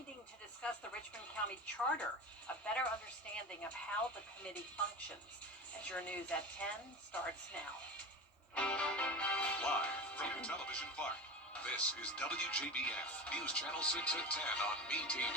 meeting to discuss the Richmond County Charter, a better understanding of how the committee functions. Azure News at 10 starts now. Live from Television Park, this is WJBF News Channel 6 at 10 on MeTV.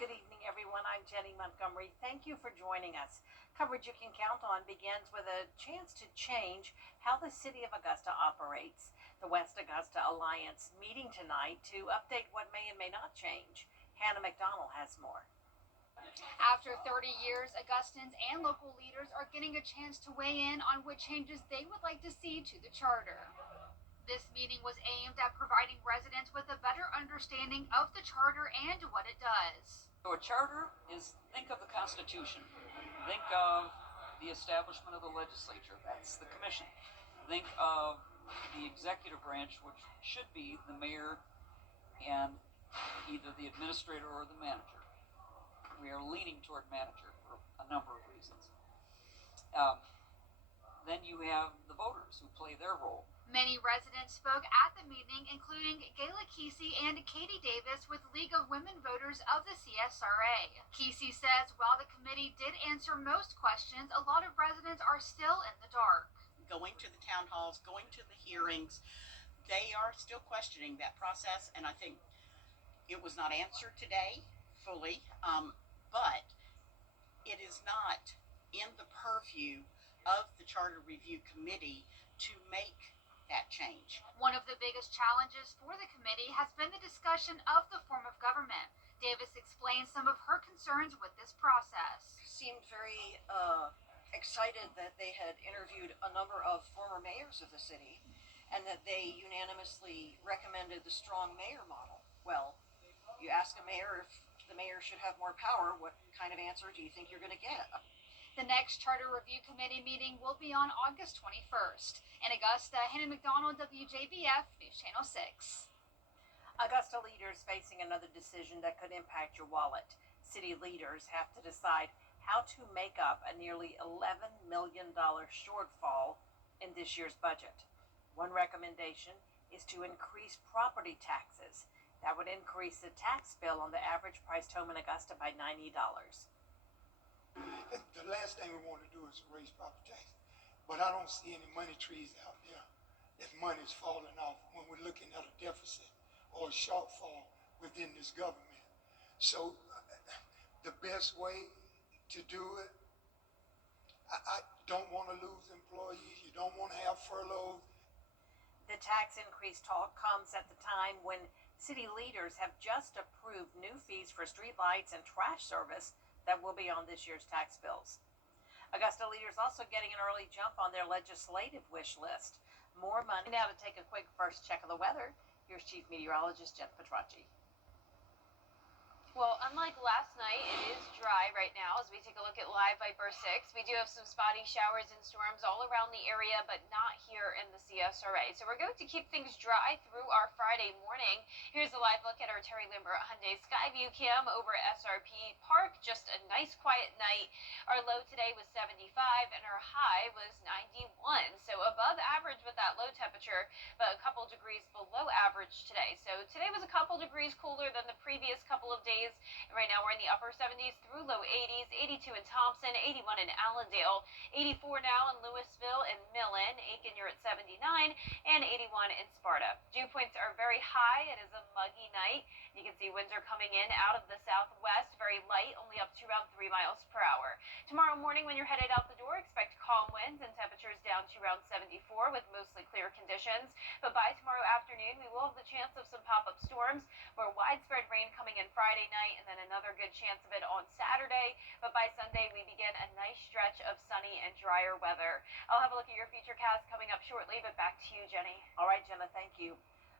Good evening, everyone. I'm Jenny Montgomery. Thank you for joining us. Coverage you can count on begins with a chance to change how the city of Augusta operates. The West Augusta Alliance meeting tonight to update what may and may not change. Hannah McDonald has more. After 30 years, Augustans and local leaders are getting a chance to weigh in on what changes they would like to see to the charter. This meeting was aimed at providing residents with a better understanding of the charter and what it does. So a charter is, think of the Constitution. Think of the establishment of the legislature. That's the commission. Think of the executive branch, which should be the mayor and either the administrator or the manager. We are leaning toward manager for a number of reasons. Then you have the voters who play their role. Many residents spoke at the meeting, including Gayla Kesey and Katie Davis with League of Women Voters of the CSRA. Kesey says while the committee did answer most questions, a lot of residents are still in the dark. Going to the town halls, going to the hearings, they are still questioning that process, and I think it was not answered today fully, but it is not in the purview of the Charter Review Committee to make that change. One of the biggest challenges for the committee has been the discussion of the form of government. Davis explains some of her concerns with this process. Seemed very excited that they had interviewed a number of former mayors of the city and that they unanimously recommended the strong mayor model. Well, you ask a mayor if the mayor should have more power, what kind of answer do you think you're going to get? The next Charter Review Committee meeting will be on August 21st. In Augusta, Hannah McDonald, WJBF News Channel 6. Augusta leaders facing another decision that could impact your wallet. City leaders have to decide how to make up a nearly $11 million shortfall in this year's budget. One recommendation is to increase property taxes. That would increase the tax bill on the average priced home in Augusta by $90. The last thing we want to do is raise property taxes, but I don't see any money trees out there if money's falling off when we're looking at a deficit or a shortfall within this government. So the best way to do it, I don't want to lose employees. You don't want to have furloughs. The tax increase talk comes at the time when city leaders have just approved new fees for streetlights and trash service that will be on this year's tax bills. Augusta leaders also getting an early jump on their legislative wish list. More money. Now to take a quick first check of the weather, here's Chief Meteorologist Jen Petracci. Well, unlike last night, it is dry right now as we take a look at Live Viper 6. We do have some spotty showers and storms all around the area, but not here in the CSRA. So we're going to keep things dry through our Friday morning. Here's a live look at our Terry Lambert Hyundai Skyview cam over at SRP Park. Just a nice quiet night. Our low today was 75 and our high was 91. So above average with that low temperature, but a couple degrees below average today. So today was a couple degrees cooler than the previous couple of days. And right now we're in the upper 70s through low 80s, 82 in Thompson, 81 in Allendale, 84 now in Louisville and Millen, Aiken you're at 79, and 81 in Sparta. Dew points are very high. It is a muggy night. You can see winds are coming in out of the southwest, very light, only up to around 3 miles per hour. Tomorrow morning when you're headed out the door, expect calm winds and temperatures down to around 74 with mostly clear conditions. But by tomorrow afternoon, we will have the chance of some pop-up storms where widespread rain coming in Friday night and then another good chance of it on Saturday. But by Sunday, we begin a nice stretch of sunny and drier weather. I'll have a look at your futurecast coming up shortly, but back to you, Jenny. All right, Jenna, thank you.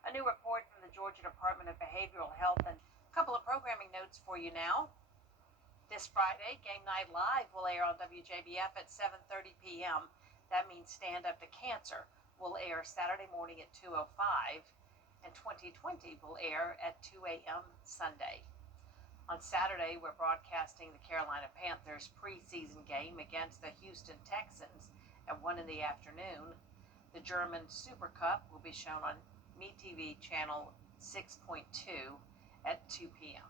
A new report from the Georgia Department of Behavioral Health and a couple of programming notes for you now. This Friday, Game Night Live will air on WJBF at 7:30 p.m. That means Stand Up to Cancer will air Saturday morning at 2:05, and 2020 will air at 2 a.m. Sunday. On Saturday, we're broadcasting the Carolina Panthers preseason game against the Houston Texans at 1 in the afternoon. The German Super Cup will be shown on MeTV channel 6.2 at 2 p.m.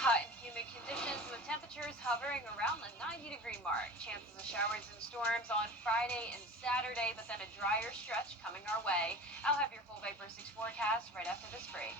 Hot and humid conditions with temperatures hovering around the 90-degree mark. Chances of showers and storms on Friday and Saturday, but then a drier stretch coming our way. I'll have your full Viper 6 forecast right after this break.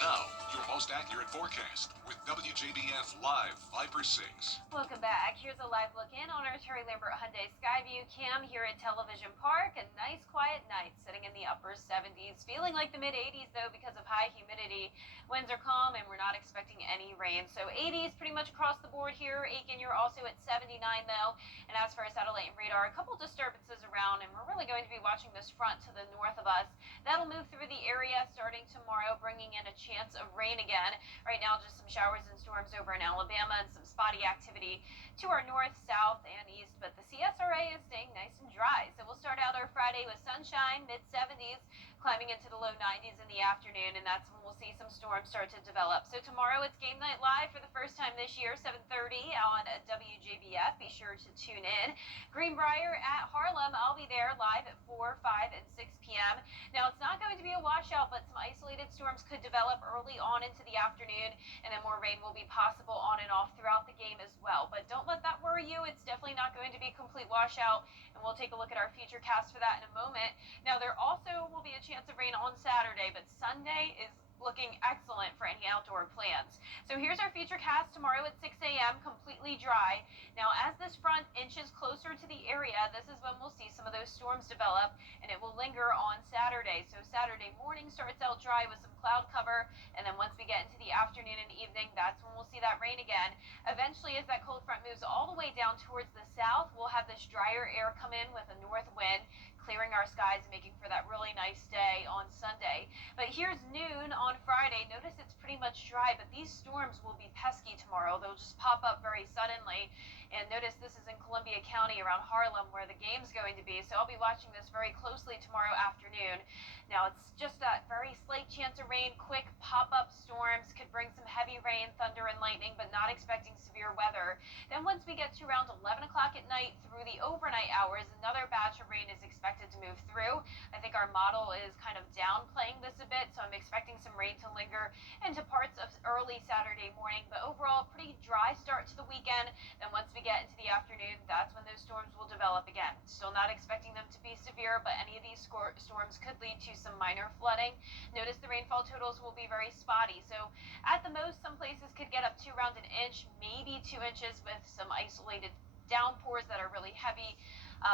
Now, your most accurate forecast with WJBF Live Viper 6. Welcome back. Here's a live look in on our Terry Lambert Hyundai Skyview cam here at Television Park. A nice quiet night sitting in the upper 70s. Feeling like the mid 80s though because of high humidity. Winds are calm and we're not expecting any rain. So 80s pretty much across the board here. Aiken, you're also at 79 though. And as for our satellite and radar, a couple disturbances around, and we're really going to be watching this front to the north of us. That'll move through the area starting tomorrow, bringing in a chance of rain again. Right now, just some showers and storms over in Alabama and some spotty activity to our north, south, and east. But the CSRA is staying nice and dry. So we'll start out our Friday with sunshine, mid 70s, climbing into the low 90s in the afternoon, and that's when we'll see some storms start to develop. So tomorrow it's Game Night Live for the first time this year, 7:30 on WJBF. Be sure to tune in. Greenbrier at Harlem, I'll be there live at 4, 5, and 6 p.m. Now, it's not going to be a washout, but some isolated storms could develop early on into the afternoon, and then more rain will be possible on and off throughout the game as well. But don't let that worry you. It's definitely not going to be a complete washout, and we'll take a look at our future cast for that in a moment. Now, there also will be a chance of rain on Saturday, but Sunday is looking excellent for any outdoor plans. So here's our future cast tomorrow at 6 a.m., completely dry. Now, as this front inches closer to the area, this is when we'll see some of those storms develop, and it will linger on Saturday. So Saturday morning starts out dry with some cloud cover, and then once we get into the afternoon and evening, that's when we'll see that rain again. Eventually, as that cold front moves all the way down towards the south, we'll have this drier air come in with a north wind, clearing our skies and making for that really nice day on Sunday. But here's noon on Friday. Notice it's pretty much dry, but these storms will be pesky tomorrow. They'll just pop up very suddenly. And notice this is in Columbia County around Harlem where the game's going to be. So I'll be watching this very closely tomorrow afternoon. Now, it's just that very slight chance of rain, quick pop-up storms could bring some heavy rain, thunder, and lightning, but not expecting severe weather. Then once we get to around 11 o'clock at night through the overnight hours, another batch of rain is expected to move through. I think our model is kind of downplaying this a bit, so I'm expecting some rain to linger into parts of early Saturday morning, but overall, pretty dry start to the weekend. Then once we get into the afternoon, that's when those storms will develop again. Still not expecting them to be severe, but any of these storms could lead to some minor flooding. Notice the rainfall totals will be very spotty. So at the most, some places could get up to around an inch, maybe 2 inches with some isolated downpours that are really heavy,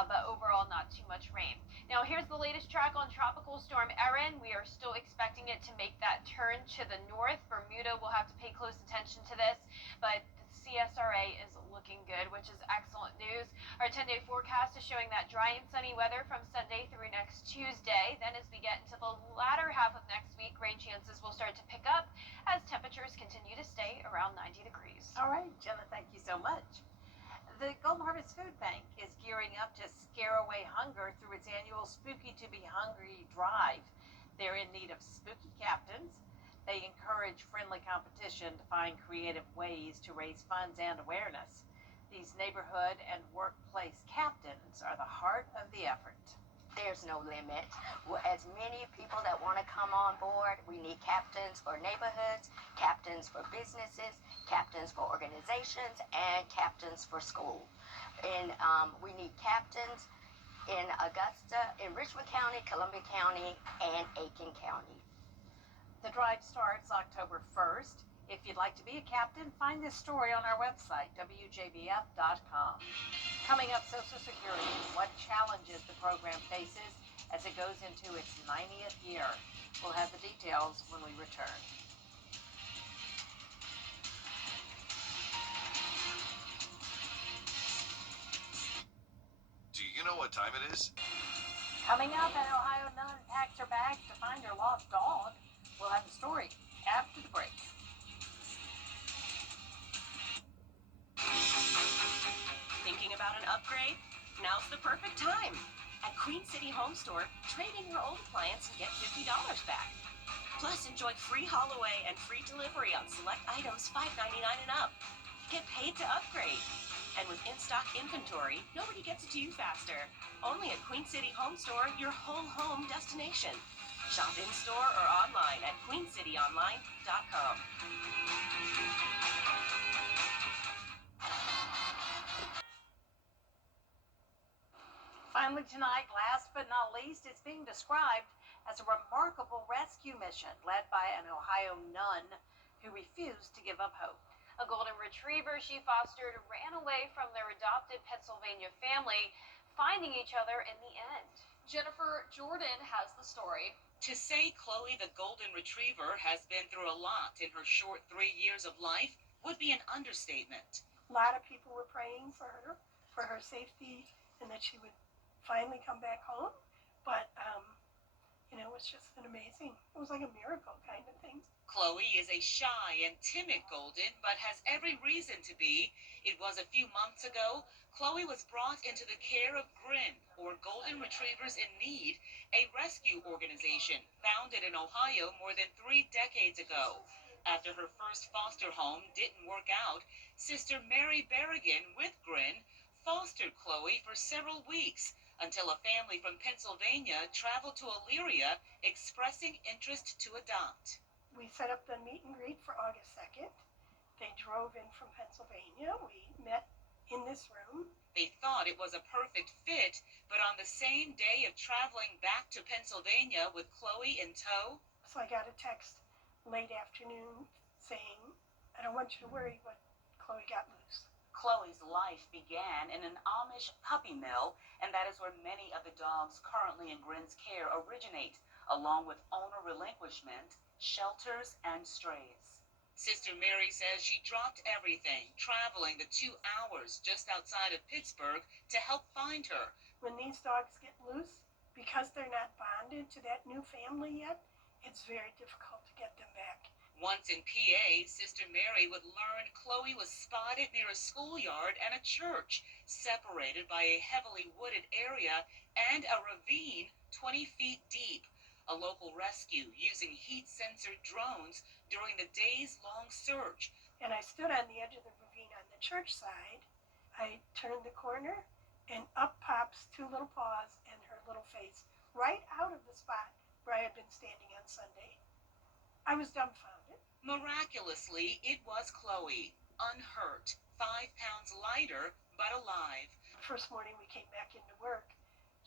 but overall not too much rain. Now here's the latest track on Tropical Storm Erin. We are still expecting it to make that turn to the north. Bermuda will have to pay close attention to this, but CSRA is looking good, which is excellent news. Our 10-day forecast is showing that dry and sunny weather from Sunday through next Tuesday. Then as we get into the latter half of next week, rain chances will start to pick up as temperatures continue to stay around 90 degrees. All right, Jenna, thank you so much. The Golden Harvest Food Bank is gearing up to scare away hunger through its annual Spooky to Be Hungry drive. They're in need of spooky captains. They encourage friendly competition to find creative ways to raise funds and awareness. These neighborhood and workplace captains are the heart of the effort. There's no limit. As many people that want to come on board, we need captains for neighborhoods, captains for businesses, captains for organizations, and captains for school. And we need captains in Augusta, in Richmond County, Columbia County, and Aiken County. The drive starts October 1st. If you'd like to be a captain, find this story on our website, WJBF.com. Coming up, Social Security, what challenges the program faces as it goes into its 90th year. We'll have the details when we return. Do you know what time it is? Coming up, an Ohio nun packs her bags to find her lost dog. We'll have the story after the break. Thinking about an upgrade? Now's the perfect time. At Queen City Home Store, trade in your old appliance and get $50 back. Plus, enjoy free haul away and free delivery on select items $5.99 and up. Get paid to upgrade. And with in-stock inventory, nobody gets it to you faster. Only at Queen City Home Store, your whole home destination. Shop in-store or online at queencityonline.com. Finally tonight, last but not least, it's being described as a remarkable rescue mission led by an Ohio nun who refused to give up hope. A golden retriever she fostered ran away from their adopted Pennsylvania family, finding each other in the end. Jennifer Jordan has the story. To say Chloe the golden retriever has been through a lot in her short 3 years of life would be an understatement. A lot of people were praying for her safety, and that she would finally come back home. But, it was just it was like a miracle kind of thing. Chloe is a shy and timid golden, but has every reason to be. It was a few months ago, Chloe was brought into the care of GRIN, or Golden Retrievers in Need, a rescue organization founded in Ohio more than 3 decades ago. After her first foster home didn't work out, Sister Mary Berrigan with GRIN fostered Chloe for several weeks until a family from Pennsylvania traveled to Elyria expressing interest to adopt. We set up the meet and greet for August 2nd. They drove in from Pennsylvania. We met in this room. They thought it was a perfect fit, but on the same day of traveling back to Pennsylvania with Chloe in tow, So I got a text late afternoon saying, I don't want you to worry, but Chloe got loose. Chloe's life began in an Amish puppy mill, and that is where many of the dogs currently in GRIN's care originate, along with owner relinquishment, shelters, and strays. Sister Mary says she dropped everything, traveling the 2 hours just outside of Pittsburgh to help find her. When these dogs get loose, because they're not bonded to that new family yet, it's very difficult to get them back. Once in PA, Sister Mary would learn Chloe was spotted near a schoolyard and a church, separated by a heavily wooded area and a ravine 20 feet deep. A local rescue using heat-censored drones during the days-long search. And I stood on the edge of the ravine on the church side. I turned the corner, and up pops 2 little paws and her little face right out of the spot where I had been standing on Sunday. I was dumbfounded. Miraculously, it was Chloe, unhurt, 5 pounds lighter, but alive. The first morning we came back into work,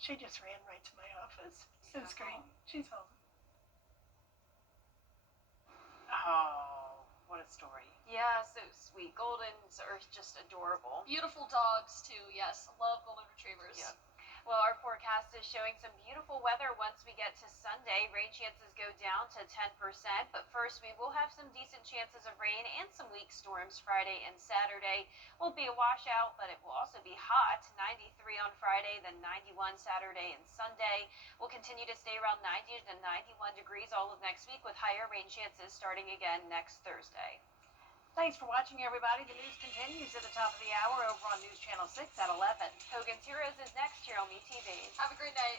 she just ran right to my office. It was great. She's home. Oh, what a story. Yeah, so sweet. Goldens are just adorable. Beautiful dogs, too. Yes, love golden retrievers. Yeah. Well, our forecast is showing some beautiful weather once we get to Sunday. Rain chances go down to 10%, but first we will have some decent chances of rain and some weak storms Friday and Saturday. Won't be a washout, but it will also be hot. 93 on Friday, then 91 Saturday and Sunday. We'll continue to stay around 90 to 91 degrees all of next week with higher rain chances starting again next Thursday. Thanks for watching, everybody. The news continues at the top of the hour over on News Channel 6 at 11. Hogan's Heroes is next here on MeTV. Have a great night.